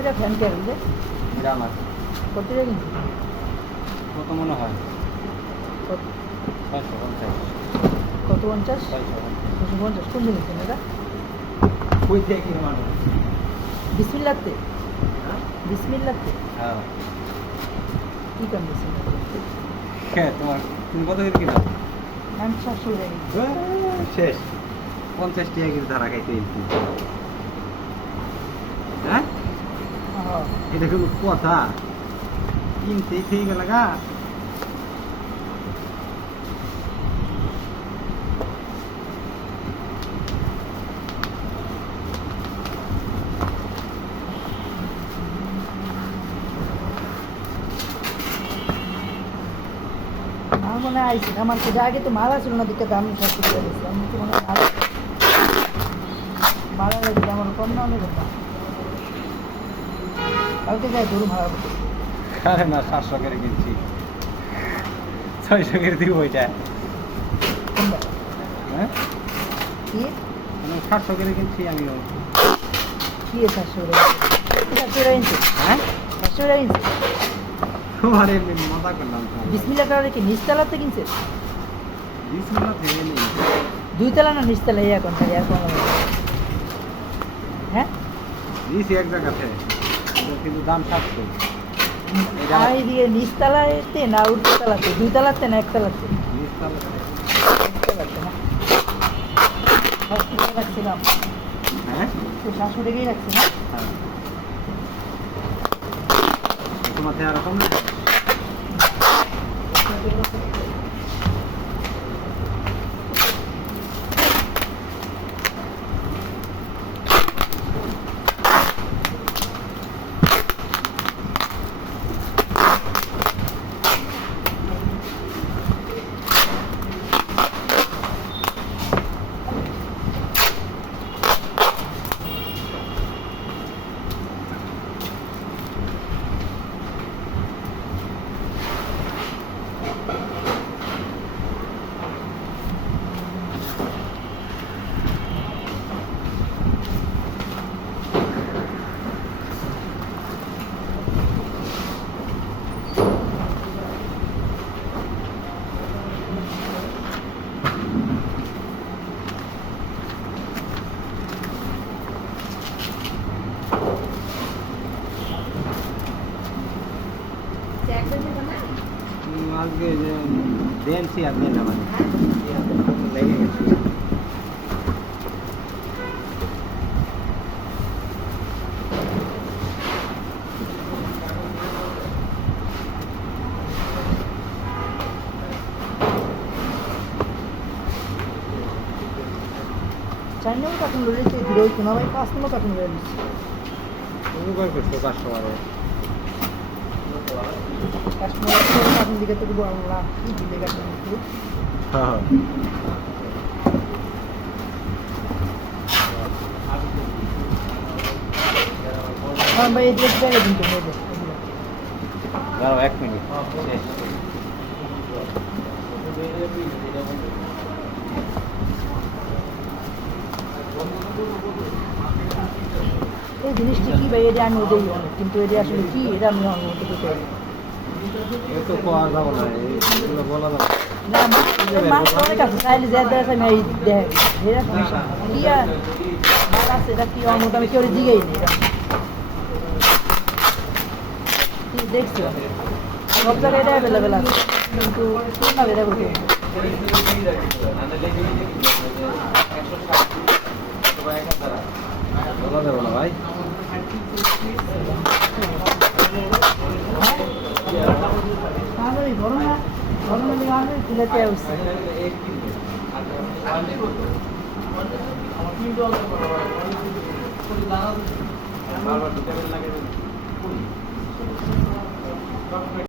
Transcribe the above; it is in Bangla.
ওইটা ফ্যান কে বুঝলে এটা আমার কত টাকা কিনছে কত মনে হয় কত 650 কত 50 650 250 কোন দিন কিনছেন এটা কই থেকে কিনে মানুষ বিসমিল্লাহতে হ্যাঁ বিসমিল্লাহতে হ্যাঁ কি কাম বিসমিল্লাহ হ্যাঁ তুমি কত করে কিনা আমি 700 টাকা কিনছি। শেষ 50 টাকা করে ধারা খাইতে এলছি হ্যাঁ হ্যাঁ এটা কোনো কথা কিনতে খেয়ে গেল গা আমার মনে হয় আইসি আমার তো আগে তো মারা ছিল না দিকে দাম সস্তা করে দিচ্ছি আমি তো মনে হয় মারা লাগছে আমার কম দামে কথা কালকে যাই ধরুন ভাড়া করতে আরে না 700 করে কিনছি 600 করে দিব ওইটা কোনটা হ্যাঁ কি 700 করে কিনছি আমিও কি 700 টাকা 700 টাকা কিনছে হ্যাঁ 700 টাকা কিনছে আরে এমনি মজা করলাম তো বিসমিল্লাহ করে কি নিচতলাতে কিনছে বিসমিল্লাহ থেকে নেই দুইতলা না নিচতলা এই এখন তাই আর কোন হ্যাঁ দিছি এক জায়গাতে কিন্তু দাম 700 এটা আর এদিকে নিচতলাতে না উপরতলাতে দুইতলাতে না একতলাতে একতলাতে না 700 টাকা রাখছিলাম হ্যাঁ তো 700 টাকাই রাখছি না হ্যাঁ তোমার থেকে আর কম না আজকে দেনছি আর দেন আমার লেগে গেছে চার নম্বর কার্টুন রয়েছে ধীরে হইতো না ভাই 5 নম্বর কার্টুন রয়ে দিচ্ছি তুমি কয় করছো কাস্টমারে কাস্টমার কার্টুন দিকে তো বড় আল্লাহ কি দিলে কার্টুন একটু হ্যাঁ হ্যাঁ ভাই এই ড্রেস জায়গা দিন তো মেয়েদের দাঁড়াও 1 মিনিট শেষ এই জিনিসটি কি ভাই এটা আমি ওদের অনেক কিন্তু এটা আসলে কি এটা আমি অনুমতি করতে পারি এ তো কোয়া যাব না এগুলো বলা যাবে না মাছ অনেক আছে চাইলে যা দেয় আমি এই দেখ এরা সমস্যা কি আর মাছ আছে এটা কি অনুমতি আমি কেউ দিকেই নেই কি দেখছি সব জায়গায় এটা অ্যাভেলেবেল আছে কিন্তু না এটা করতে বলা যাবে না ভাই তাহলে গরমে আমি তুলেতে আসছি বারবার